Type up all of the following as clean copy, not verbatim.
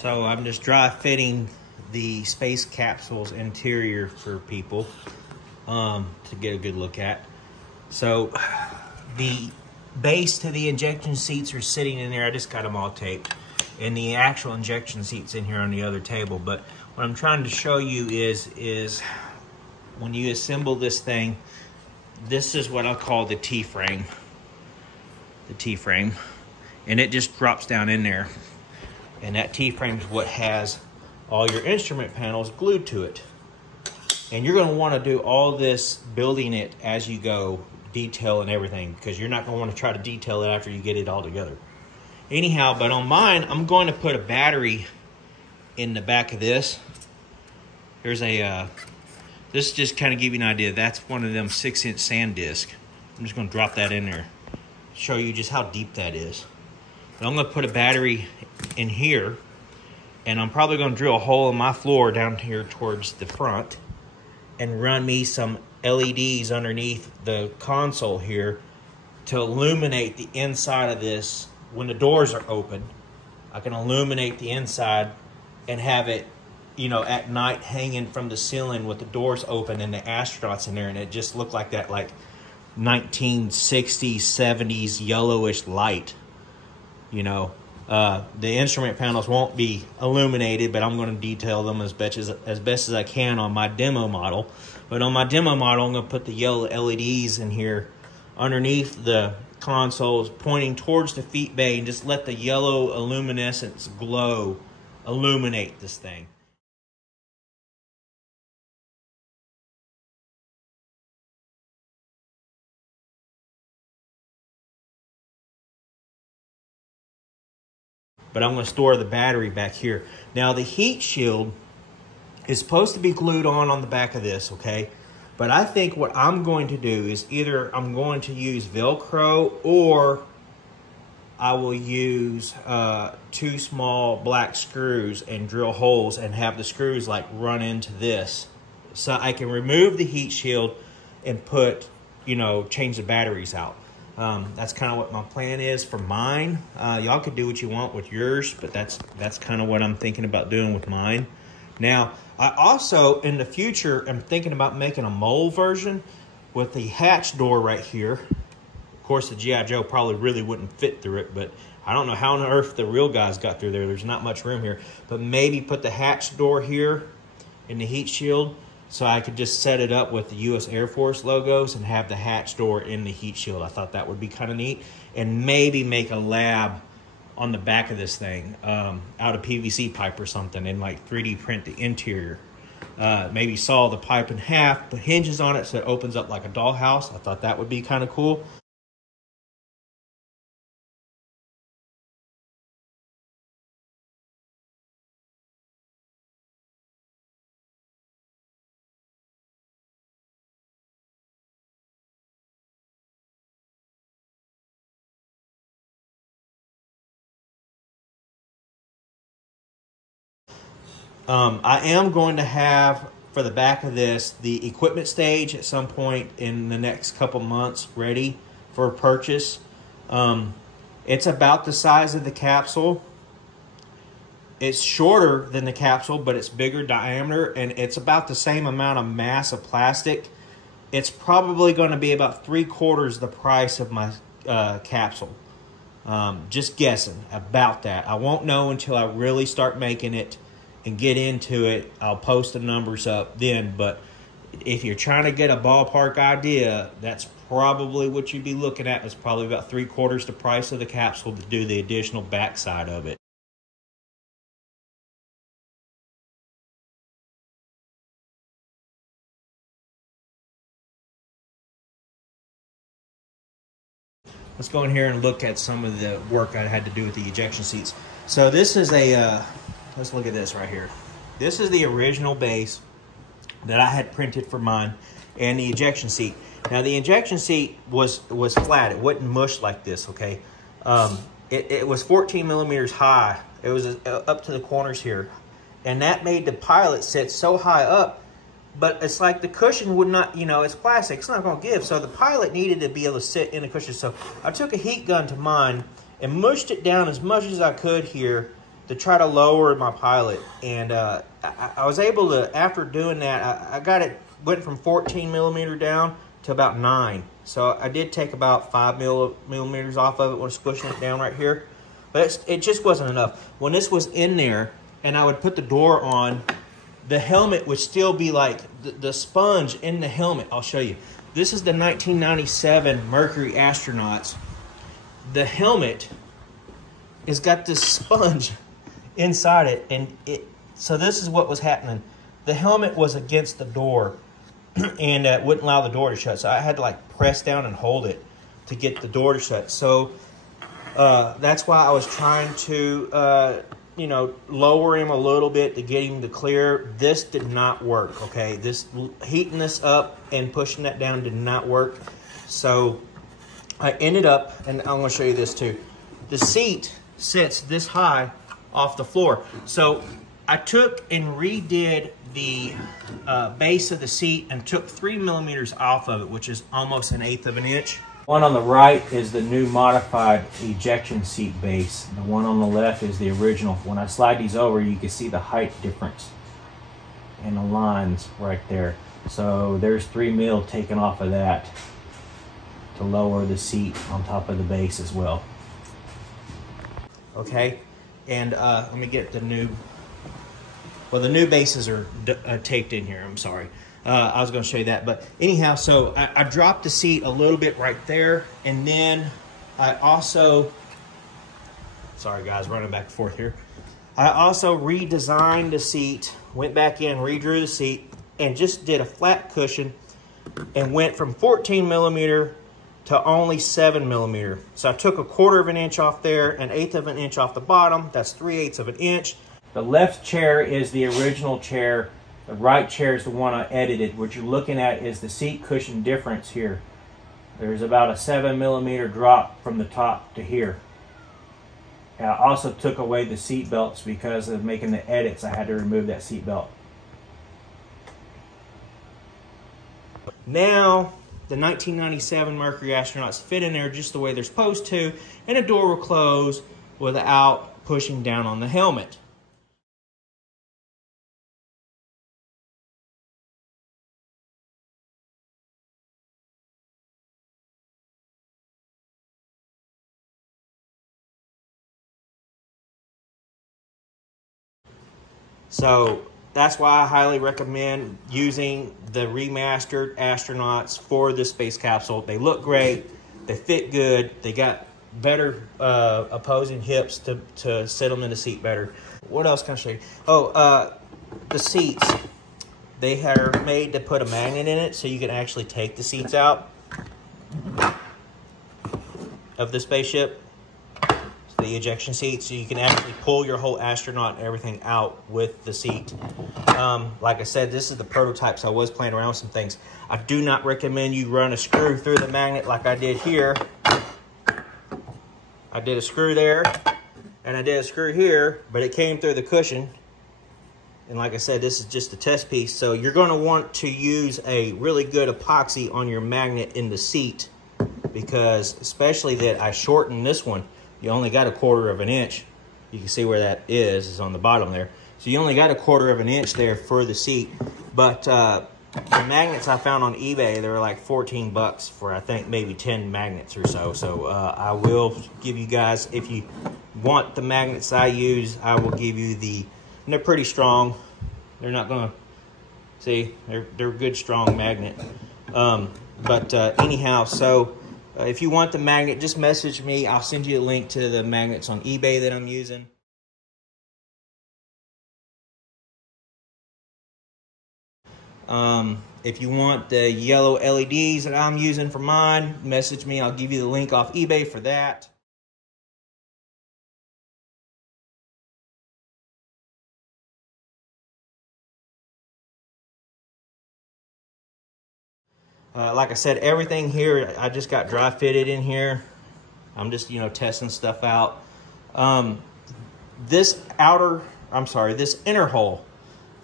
So I'm just dry fitting the space capsule's interior for people to get a good look at. So the base to the injection seats are sitting in there. I just got them all taped. And the actual injection seats in here on the other table. But what I'm trying to show you is when you assemble this thing, this is what I call the T-frame. The T-frame. And it just drops down in there. And that T-frame is what has all your instrument panels glued to it. And you're going to want to do all this building it as you go, detail and everything, because you're not going to want to try to detail it after you get it all together. Anyhow, but on mine, I'm going to put a battery in the back of this. There's a, this just kind of give you an idea. That's one of them 6-inch sand discs. I'm just going to drop that in there, show you just how deep that is. But I'm going to put a battery in here, and I'm probably going to drill a hole in my floor down here towards the front and run me some LEDs underneath the console here to illuminate the inside of this. When the doors are open, I can illuminate the inside and have it, you know, at night hanging from the ceiling with the doors open and the astronauts in there, and it just looked like that, like 1960s, 70s yellowish light. You know, the instrument panels won't be illuminated, but I'm going to detail them as best as I can on my demo model. But on my demo model, I'm going to put the yellow LEDs in here underneath the consoles pointing towards the feet bay, and just let the yellow luminescence glow illuminate this thing. But I'm going to store the battery back here. Now the heat shield is supposed to be glued on the back of this, okay? But I think what I'm going to do is either I'm going to use Velcro, or I will use 2 small black screws and drill holes and have the screws like run into this. So I can remove the heat shield and put, you know, change the batteries out. That's kind of what my plan is for mine. Y'all could do what you want with yours, but that's kind of what I'm thinking about doing with mine. Now, I also, in the future, am thinking about making a mole version with the hatch door right here. Of course, the G.I. Joe probably really wouldn't fit through it, but I don't know how on earth the real guys got through there. There's not much room here. But maybe put the hatch door here in the heat shield, so I could just set it up with the U.S. Air Force logos and have the hatch door in the heat shield. I thought that would be kind of neat. And maybe make a lab on the back of this thing out of PVC pipe or something, and like 3D print the interior. Maybe saw the pipe in half, put hinges on it so it opens up like a dollhouse. I thought that would be kind of cool. I am going to have, for the back of this, the equipment stage at some point in the next couple months ready for purchase. It's about the size of the capsule. It's shorter than the capsule, but it's bigger diameter, and it's about the same amount of mass of plastic. It's probably going to be about 3/4 the price of my capsule. Just guessing about that. I won't know until I really start making it and get into it. I'll post the numbers up then, but if you're trying to get a ballpark idea, that's probably what you'd be looking at. It's probably about 3/4 the price of the capsule to do the additional backside of it. Let's go in here and look at some of the work I had to do with the ejection seats. So this is a let's look at this right here. This is the original base that I had printed for mine, and the ejection seat. Now the ejection seat was flat. It wasn't mushed like this, okay? It was 14 millimeters high. It was up to the corners here. And that made the pilot sit so high up, but it's like the cushion would not, you know, it's plastic. It's not going to give. So the pilot needed to be able to sit in the cushion. So I took a heat gun to mine and mushed it down as much as I could here to try to lower my pilot. And I was able to, after doing that, I got it, went from 14 millimeter down to about 9. So I did take about 5 millimeters off of it when squishing it down right here. But it just wasn't enough. When this was in there and I would put the door on, the helmet would still be like the sponge in the helmet. I'll show you. This is the 1997 Mercury astronauts. The helmet has got this sponge inside it, and so this is what was happening. The helmet was against the door and wouldn't allow the door to shut. So I had to like press down and hold it to get the door to shut. So that's why I was trying to, you know, lower him a little bit to get him to clear. This did not work, okay? This heating this up and pushing that down did not work. So I ended up, and I'm gonna show you this too. The seat sits this high off the floor. So I took and redid the base of the seat and took 3 millimeters off of it, which is almost 1/8 of an inch. One on the right is the new modified ejection seat base. The one on the left is the original. When I slide these over, you can see the height difference and the lines right there. So there's 3 mil taken off of that to lower the seat on top of the base as well. Okay, and let me get the new, well, the new bases are taped in here, I'm sorry. I was going to show you that, but anyhow, so I dropped the seat a little bit right there, and then I also, sorry guys, running back and forth here. I also redesigned the seat, went back in, redrew the seat, and just did a flat cushion, and went from 14 millimeter to only 7 millimeter. So I took 1/4 of an inch off there, 1/8 of an inch off the bottom. That's 3/8 of an inch. The left chair is the original chair. The right chair is the one I edited. What you're looking at is the seat cushion difference here. There's about a 7 millimeter drop from the top to here. And I also took away the seat belts because of making the edits. I had to remove that seat belt. Now, the 1997 Mercury astronauts fit in there just the way they're supposed to, and the door will close without pushing down on the helmet. So that's why I highly recommend using the remastered astronauts for this space capsule. They look great, they fit good, they got better opposing hips to sit them in the seat better. What else can I show you? Oh, the seats. They are made to put a magnet in it so you can actually take the seats out of the spaceship. The ejection seat, so you can actually pull your whole astronaut and everything out with the seat. Like I said, this is the prototype, so I was playing around with some things. I do not recommend you run a screw through the magnet like I did here. I did a screw there, and I did a screw here, but it came through the cushion. And like I said, this is just a test piece, so you're going to want to use a really good epoxy on your magnet in the seat, because especially that I shortened this one. You only got 1/4 of an inch. You can see where that is on the bottom there. So you only got 1/4 of an inch there for the seat. But the magnets I found on eBay, they were like 14 bucks for, I think, maybe 10 magnets or so. So I will give you guys, if you want the magnets I use, I will give you the, and they're pretty strong. They're not gonna, see, they're a good strong magnet. Anyhow, so if you want the magnet, just message me. I'll send you a link to the magnets on eBay that I'm using. If you want the yellow LEDs that I'm using for mine, message me. I'll give you the link off eBay for that. Like I said, everything here, I just got dry fitted in here. I'm just, you know, testing stuff out. This inner hole.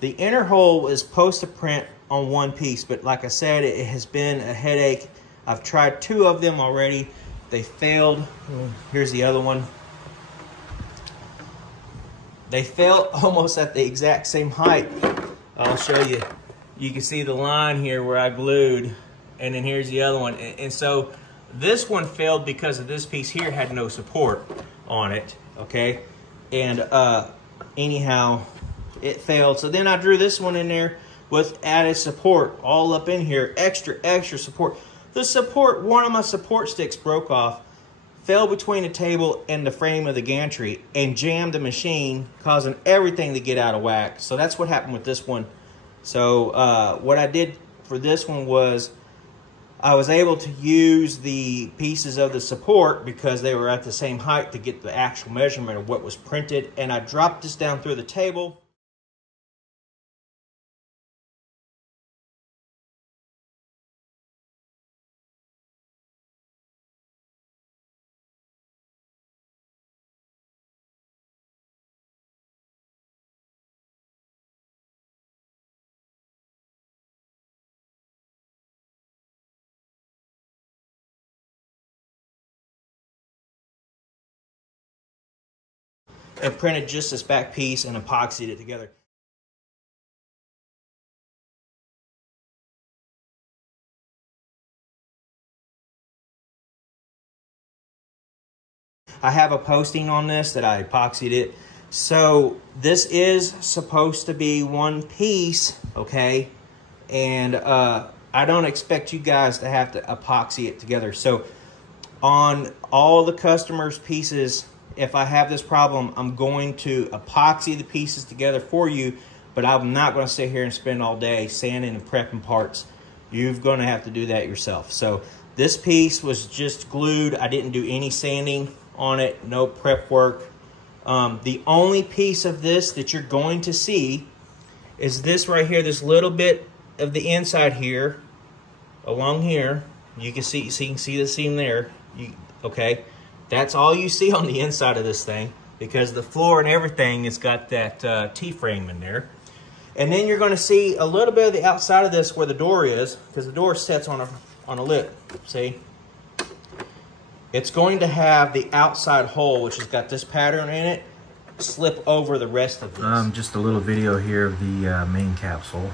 The inner hole was supposed to print on one piece, but like I said, it has been a headache. I've tried 2 of them already. They failed. Here's the other one. they fell almost at the exact same height. I'll show you. You can see the line here where I glued, and then here's the other one. And so this one failed because of this piece here had no support on it, okay? And anyhow, it failed. So then I drew this one in there with added support all up in here, extra support. The support, one of my support sticks broke off, fell between the table and the frame of the gantry and jammed the machine, causing everything to get out of whack. So that's what happened with this one. So what I did for this one was I was able to use the pieces of the support because they were at the same height to get the actual measurement of what was printed. And I dropped this down through the table. And printed just this back piece and epoxied it together. I have a posting on this that I epoxied it. So this is supposed to be one piece, okay? And I don't expect you guys to have to epoxy it together. So on all the customers' pieces, if I have this problem, I'm going to epoxy the pieces together for you, but I'm not going to sit here and spend all day sanding and prepping parts. You're going to have to do that yourself. So this piece was just glued. I didn't do any sanding on it, no prep work. The only piece of this that you're going to see is this right here, this little bit of the inside here, along here. You can see the seam there. Okay. That's all you see on the inside of this thing, because the floor and everything has got that T-frame in there. And then you're going to see a little bit of the outside of this where the door is, because the door sits on a lip. See? It's going to have the outside hole, which has got this pattern in it, slip over the rest of this. Just a little video here of the main capsule.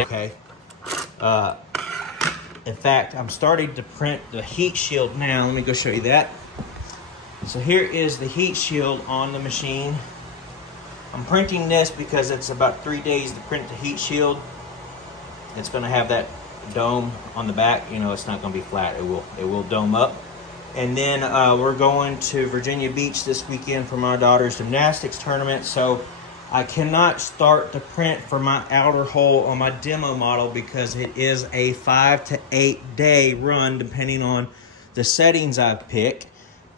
Okay. In fact, I'm starting to print the heat shield now. Let me go show you that. So here is the heat shield on the machine. I'm printing this because it's about 3 days to print the heat shield. It's going to have that dome on the back. You know, it's not going to be flat. It will dome up. And then we're going to Virginia Beach this weekend for my daughter's gymnastics tournament. So I cannot start to print for my outer hull on my demo model because it is a 5 to 8 day run depending on the settings I pick.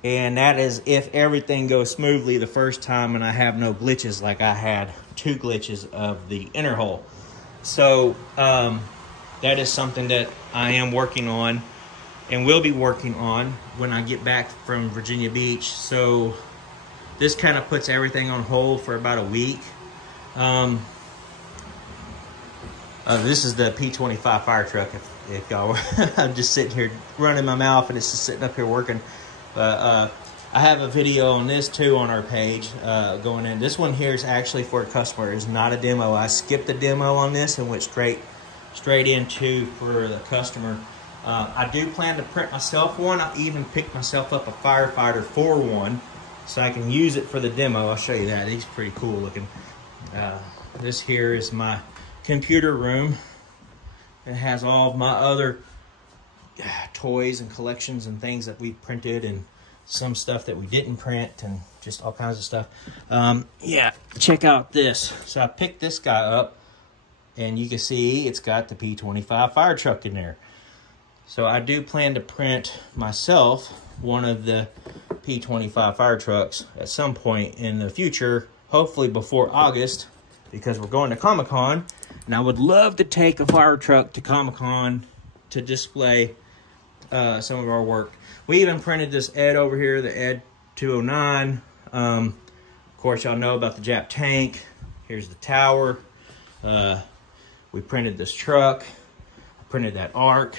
And that is if everything goes smoothly the first time and I have no glitches like I had 2 glitches of the inner hull. So that is something that I am working on and will be working on when I get back from Virginia Beach. So this kind of puts everything on hold for about a week. This is the P25 fire truck. If y'all were, I'm just sitting here running my mouth and it's just sitting up here working. I have a video on this too on our page going in. This one here is actually for a customer. It's not a demo. I skipped the demo on this and went straight into for the customer. I do plan to print myself one. I even picked myself up a firefighter for one, so I can use it for the demo. I'll show you that. He's pretty cool looking. This here is my computer room. It has all of my other toys and collections and things that we printed and some stuff that we didn't print and just all kinds of stuff. Yeah, check out this. So I picked this guy up and you can see it's got the P25 fire truck in there. So I do plan to print myself one of the P25 fire trucks at some point in the future, hopefully before August, because we're going to Comic-Con, and I would love to take a fire truck to Comic-Con to display some of our work. We even printed this Ed over here, the Ed 209. Of course, y'all know about the Jap tank. Here's the tower. We printed this truck. I printed that arc.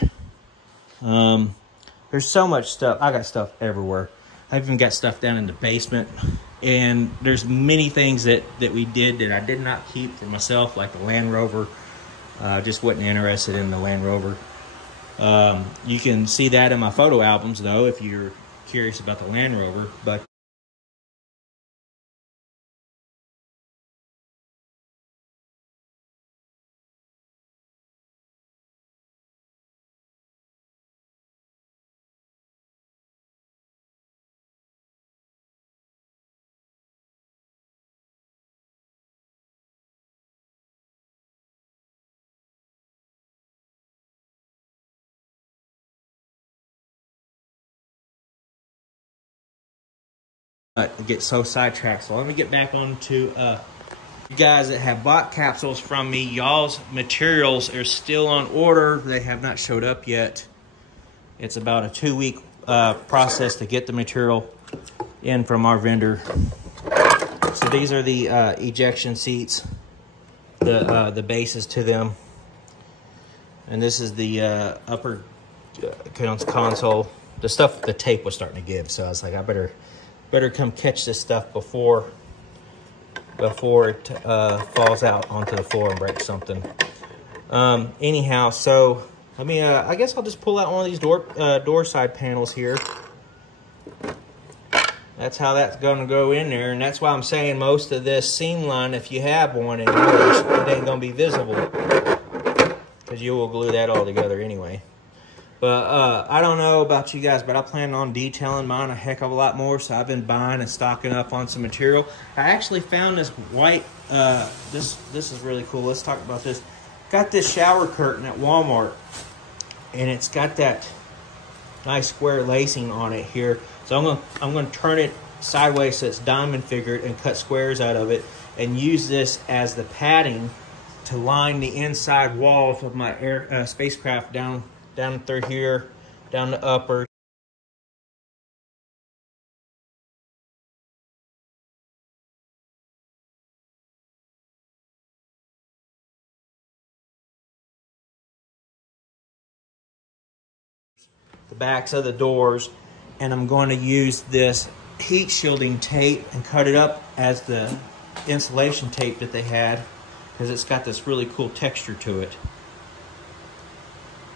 There's so much stuff. I got stuff everywhere. I even got stuff down in the basement. And there's many things that we did that I did not keep for myself, like the Land Rover. Just wasn't interested in the Land Rover. You can see that in my photo albums, though, if you're curious about the Land Rover. But get so sidetracked. So let me get back on to you guys that have bought capsules from me. Y'all's materials are still on order. They have not showed up yet. It's about a 2-week process to get the material in from our vendor. So these are the ejection seats, the bases to them, and this is the upper console. The stuff, the tape was starting to give, so I was like, I better come catch this stuff before it falls out onto the floor and breaks something. Anyhow, so I guess I'll just pull out one of these door side panels here. That's how that's going to go in there, and that's why I'm saying most of this seam line, if you have one in yours, it ain't going to be visible, because you will glue that all together anyway. But I don't know about you guys, but I plan on detailing mine a heck of a lot more, so I've been buying and stocking up on some material. I actually found this white, this is really cool. Let's talk about this. Got this shower curtain at Walmart, and it's got that nice square lacing on it here. So I'm gonna turn it sideways so it's diamond figured and cut squares out of it, and use this as the padding to line the inside walls of my spacecraft down through here, down the upper. The backs of the doors, and I'm going to use this heat shielding tape and cut it up as the insulation tape that they had, because it's got this really cool texture to it.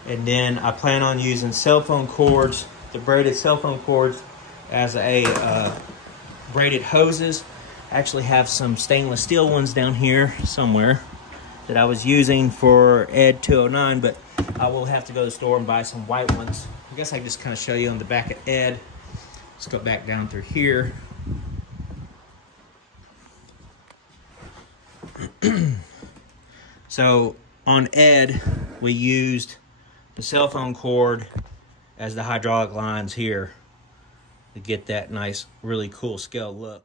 And then I plan on using cell phone cords, the braided cell phone cords, as a braided hoses. I actually have some stainless steel ones down here somewhere that I was using for Ed 209, but I will have to go to the store and buy some white ones. I guess I can just kind of show you on the back of Ed. Let's go back down through here. So on Ed, we used the cell phone cord as the hydraulic lines here to get that nice, really cool scale look.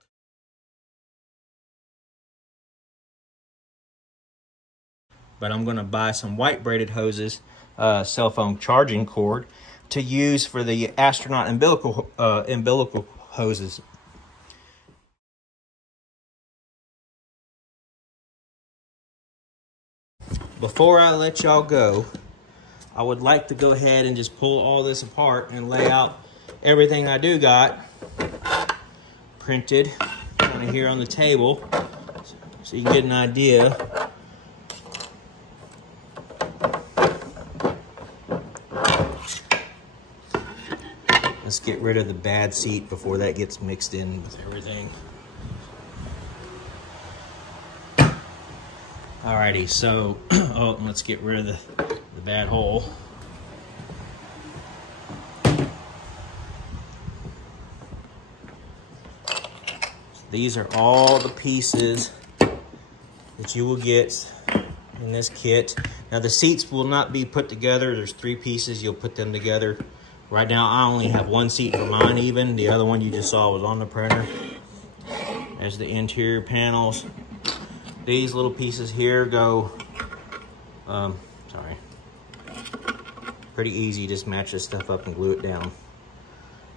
But I'm going to buy some white braided hoses, cell phone charging cord, to use for the astronaut umbilical hoses. Before I let y'all go, I would like to go ahead and just pull all this apart and lay out everything I do got printed kind of here on the table, so you can get an idea. Let's get rid of the bad seat before that gets mixed in with everything. Alrighty, so let's get rid of the bad hole. These are all the pieces that you will get in this kit. Now the seats will not be put together. There's 3 pieces. You'll put them together. Right now I only have 1 seat for mine even. The other one you just saw was on the printer. There's the interior panels. These little pieces here go, pretty easy. Just match this stuff up and glue it down.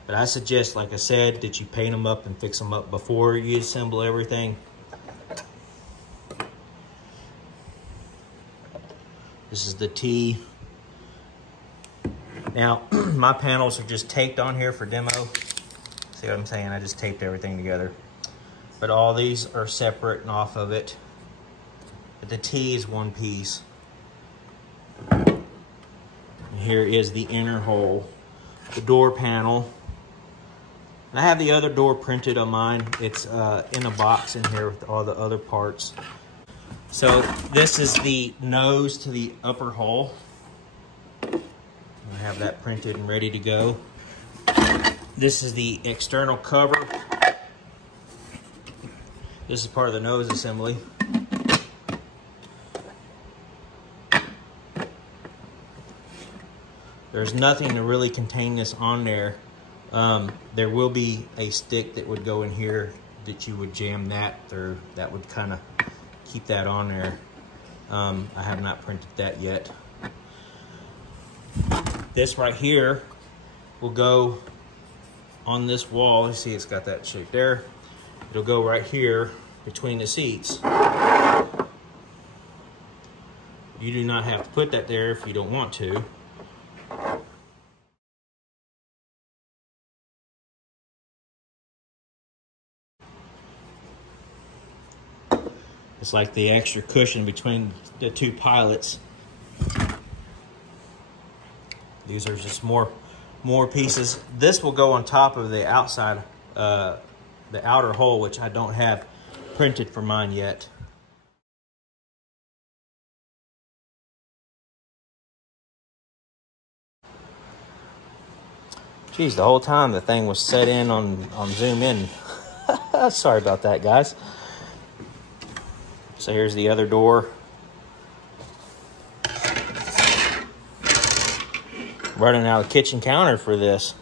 But I suggest, like I said, that you paint them up and fix them up before you assemble everything. This is the T. Now, my panels are just taped on here for demo. See what I'm saying? I just taped everything together. But all these are separate and off of it. But the T is one piece. And here is the inner hole, the door panel. And I have the other door printed on mine. It's in a box in here with all the other parts. So this is the nose to the upper hole. I have that printed and ready to go. This is the external cover. This is part of the nose assembly. There's nothing to really contain this on there. There will be a stick that would go in here that you would jam that through. That would kind of keep that on there. I have not printed that yet. This right here will go on this wall. You see it's got that shape there. It'll go right here between the seats. You do not have to put that there if you don't want to. It's like the extra cushion between the two pilots. These are just more pieces. This will go on top of the outside, the outer hole, which I don't have printed for mine yet. Geez, the whole time the thing was set in on zoom in. Sorry about that, guys. So here's the other door. Running out of kitchen counter for this.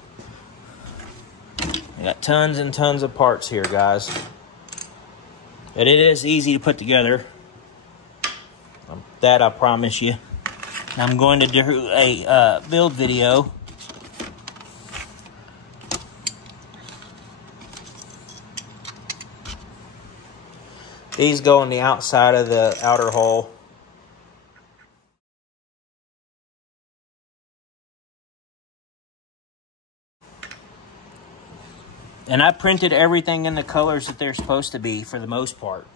I got tons and tons of parts here, guys. But it is easy to put together. That I promise you. I'm going to do a build video. These go on the outside of the outer hole. And I printed everything in the colors that they're supposed to be for the most part.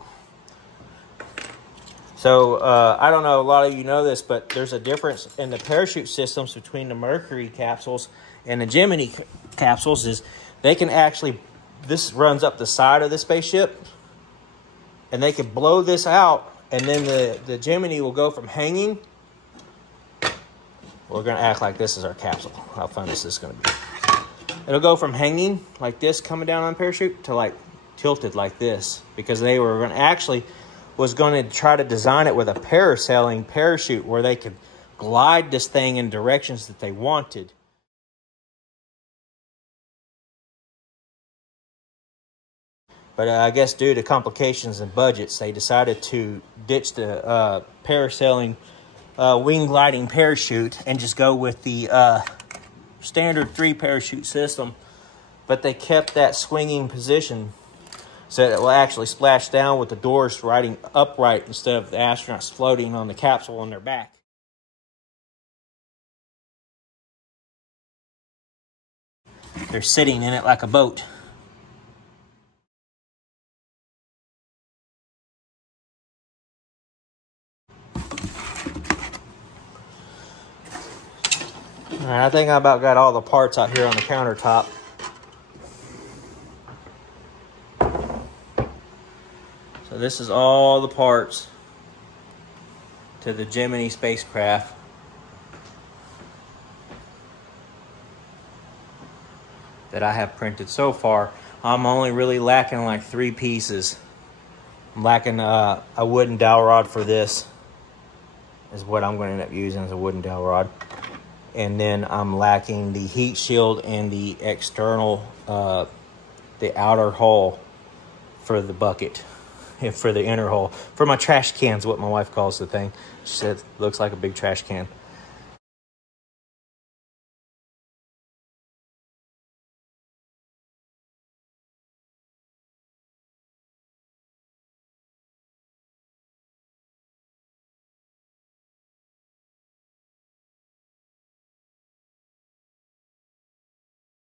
So, I don't know, a lot of you know this, but there's a difference in the parachute systems between the Mercury capsules and the Gemini capsules. Is they can actually, this runs up the side of the spaceship, and they can blow this out, and then the Gemini will go from hanging. We're going to act like this is our capsule. How fun is this going to be? It'll go from hanging like this, coming down on parachute, to like tilted like this, because they were going to actually was going to try to design it with a parasailing parachute where they could glide this thing in directions that they wanted. But I guess due to complications and budgets, they decided to ditch the parasailing wing gliding parachute and just go with the standard 3 parachute system. But they kept that swinging position so that it will actually splash down with the doors riding upright instead of the astronauts floating on the capsule on their back. They're sitting in it like a boat. All right, I think I about got all the parts out here on the countertop. So this is all the parts to the Gemini spacecraft. That I have printed so far. I'm only really lacking like 3 pieces. I'm lacking a wooden dowel rod for this. Is what I'm going to end up using, as a wooden dowel rod. And then I'm lacking the heat shield and the external, the outer hull for the bucket. And for the inner hull. For my trash cans, what my wife calls the thing. She said it looks like a big trash can.